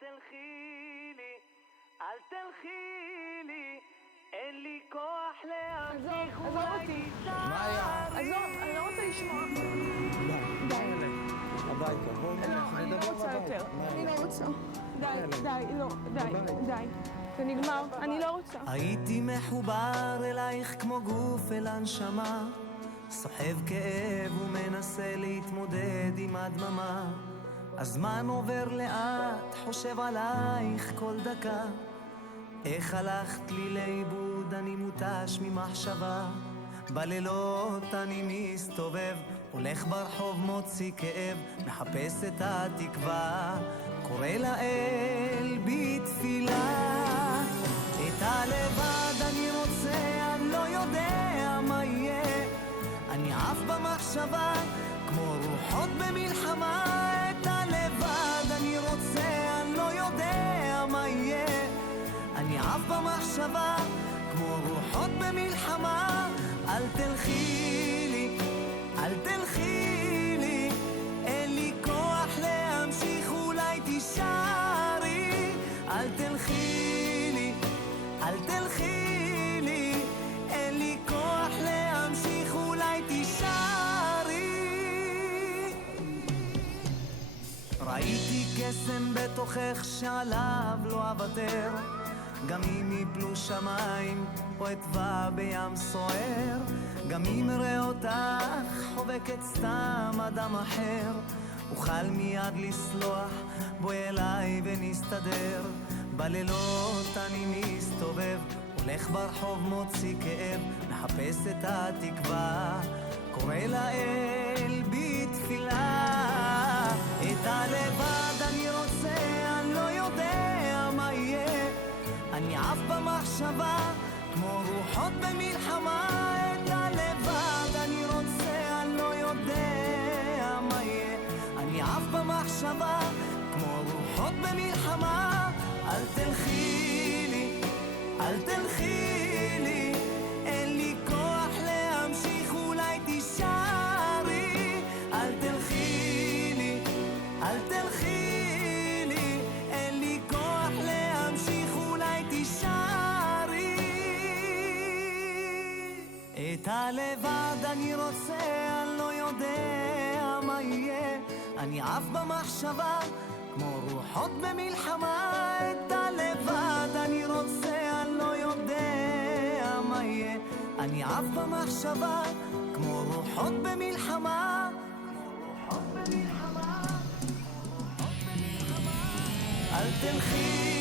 תלכי לי, אל תלכי לי, אין לי כוח להמשיך. עזוב אותי. מה היה? עזוב, אני לא רוצה לשמוע. די. הביתה, בואו נלך, אני לא נדבר רוצה בבית. יותר. מה אני היה? לא רוצה. די, לא, בבית. די. זה נגמר, אני לא רוצה. הייתי מחובר אלייך כמו גוף אל הנשמה, סוחב כאב ומנסה להתמודד עם הדממה. הזמן עובר לאט, חושב עלייך כל דקה. איך הלכת לי לאיבוד, אני מותש ממחשבה. בלילות אני מסתובב, הולך ברחוב מוציא כאב, מחפש את התקווה, קורא לאל בתפילה. את הלבד אני רוצה, אני לא יודע מה יהיה. אני עף במחשבה כמו רוחות במלחמה. את הלבד אני רוצה, אני לא יודע מה יהיה. אני עף במחשבה כמו רוחות במלחמה. אל תלכי לי, אל תלכי לי, אין לי כוח להמשיך, אולי תישארי. אל תלכי לי, אל תלכי לי, אין לי כוח להמשיך, אולי תישארי. ראיתי קסם בתוכך שעליו לא אוותר, גם אם יפלו שמיים או אתבע בים סוער, גם אם אראה אותך חובקת סתם אדם אחר, אוכל מיד לסלוח, בואי אליי ונסתדר. בלילות אני מסתובב, הולך ברחוב מוציא כאב, מחפש את התקווה, קורא לאל בתפילה. את הלבד אני רוצה, אני לא יודע מה יהיה. אני עף במחשבה כמו רוחות במלחמה. את הלבד אני רוצה, אני לא יודע מה יהיה. אני עף במחשבה כמו רוחות במלחמה. אל תלכי לי, אל תלכי לי, אין לי כוח להמשיך, אולי תישארי. אל תלכי לי, אל תלכי לי, אין לי כוח להמשיך, אולי תישארי. את הלבד אני רוצה, אני לא יודע מה יהיה. אני עף במחשבה כמו רוחות במלחמה. את הלבד אני רוצה, אני לא יודע מה יהיה. אני עף במחשבה כמו רוחות במלחמה. אל תלכי